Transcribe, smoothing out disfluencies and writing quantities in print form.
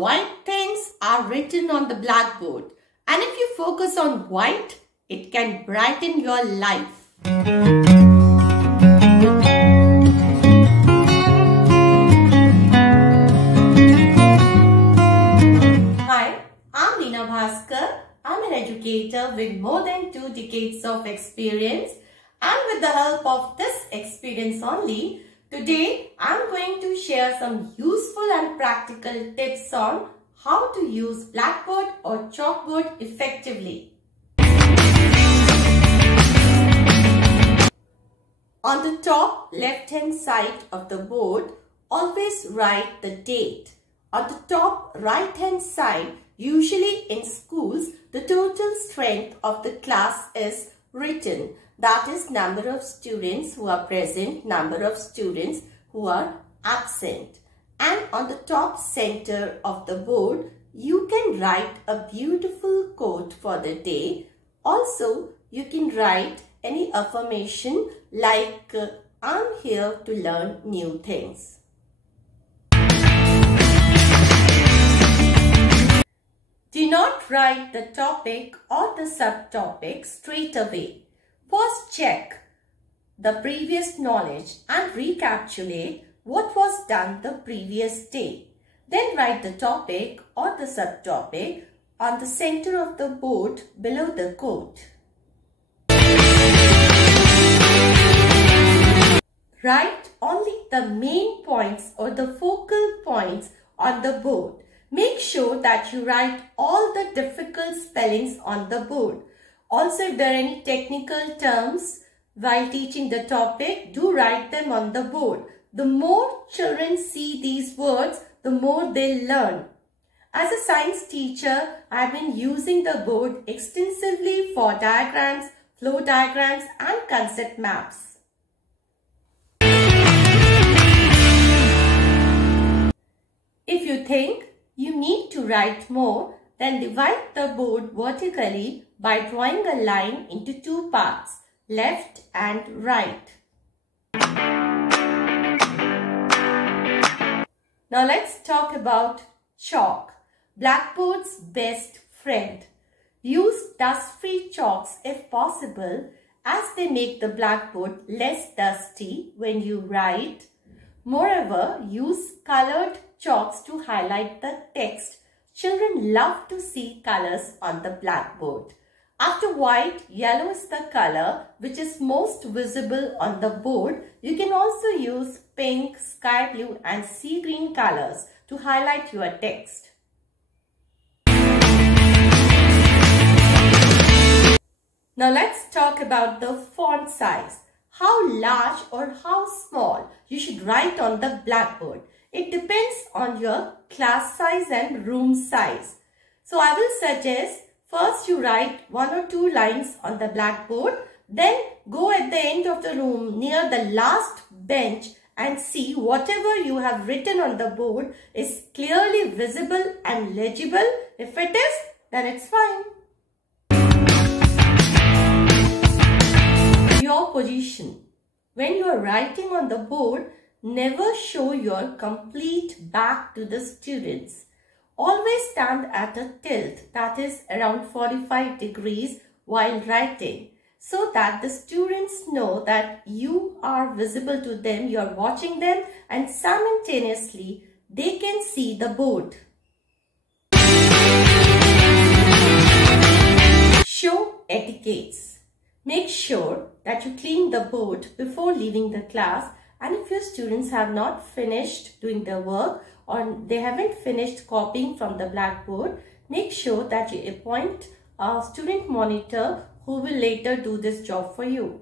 white things are written on the blackboard. And if you focus on white, it can brighten your life. Hi, I'm Leena Bhasker. I'm an educator with more than 2 decades of experience. And with the help of this experience only, today I'm going to share some useful and practical tips on how to use blackboard or chalkboard effectively. On the top left-hand side of the board, always write the date. On the top right-hand side, usually in schools, the total strength of the class is written. That is number of students who are present, number of students who are absent. And on the top center of the board, you can write a beautiful quote for the day. Also, you can write any affirmation like, I'm here to learn new things. Do not write the topic or the subtopic straight away. First check the previous knowledge and recapitulate what was done the previous day. Then write the topic or the subtopic on the center of the board below the quote. Write only the main points or the focal points on the board. Make sure that you write all the difficult spellings on the board. Also, if there are any technical terms while teaching the topic, do write them on the board. The more children see these words, the more they learn. As a science teacher, I have been using the board extensively for diagrams, flow diagrams and concept maps. If you think you need to write more, then divide the board vertically by drawing a line into 2 parts, left and right. Now let's talk about chalk, blackboard's best friend. Use dust-free chalks if possible, as they make the blackboard less dusty when you write. Moreover, use colored chalks to highlight the text. Children love to see colors on the blackboard. After white, yellow is the color which is most visible on the board. You can also use pink, sky blue and sea green colors to highlight your text. Now let's talk about the font size. How large or how small you should write on the blackboard. It depends on your class size and room size. So I will suggest first you write 1 or 2 lines on the blackboard. Then go at the end of the room near the last bench and see whatever you have written on the board is clearly visible and legible. If it is, then it's fine. Your position. When you are writing on the board, never show your complete back to the students. Always stand at a tilt, that is around 45 degrees while writing, so that the students know that you are visible to them, you are watching them and simultaneously they can see the board. Show etiquettes. Make sure that you clean the board before leaving the class, and if your students have not finished doing their work or they haven't finished copying from the blackboard, make sure that you appoint a student monitor who will later do this job for you.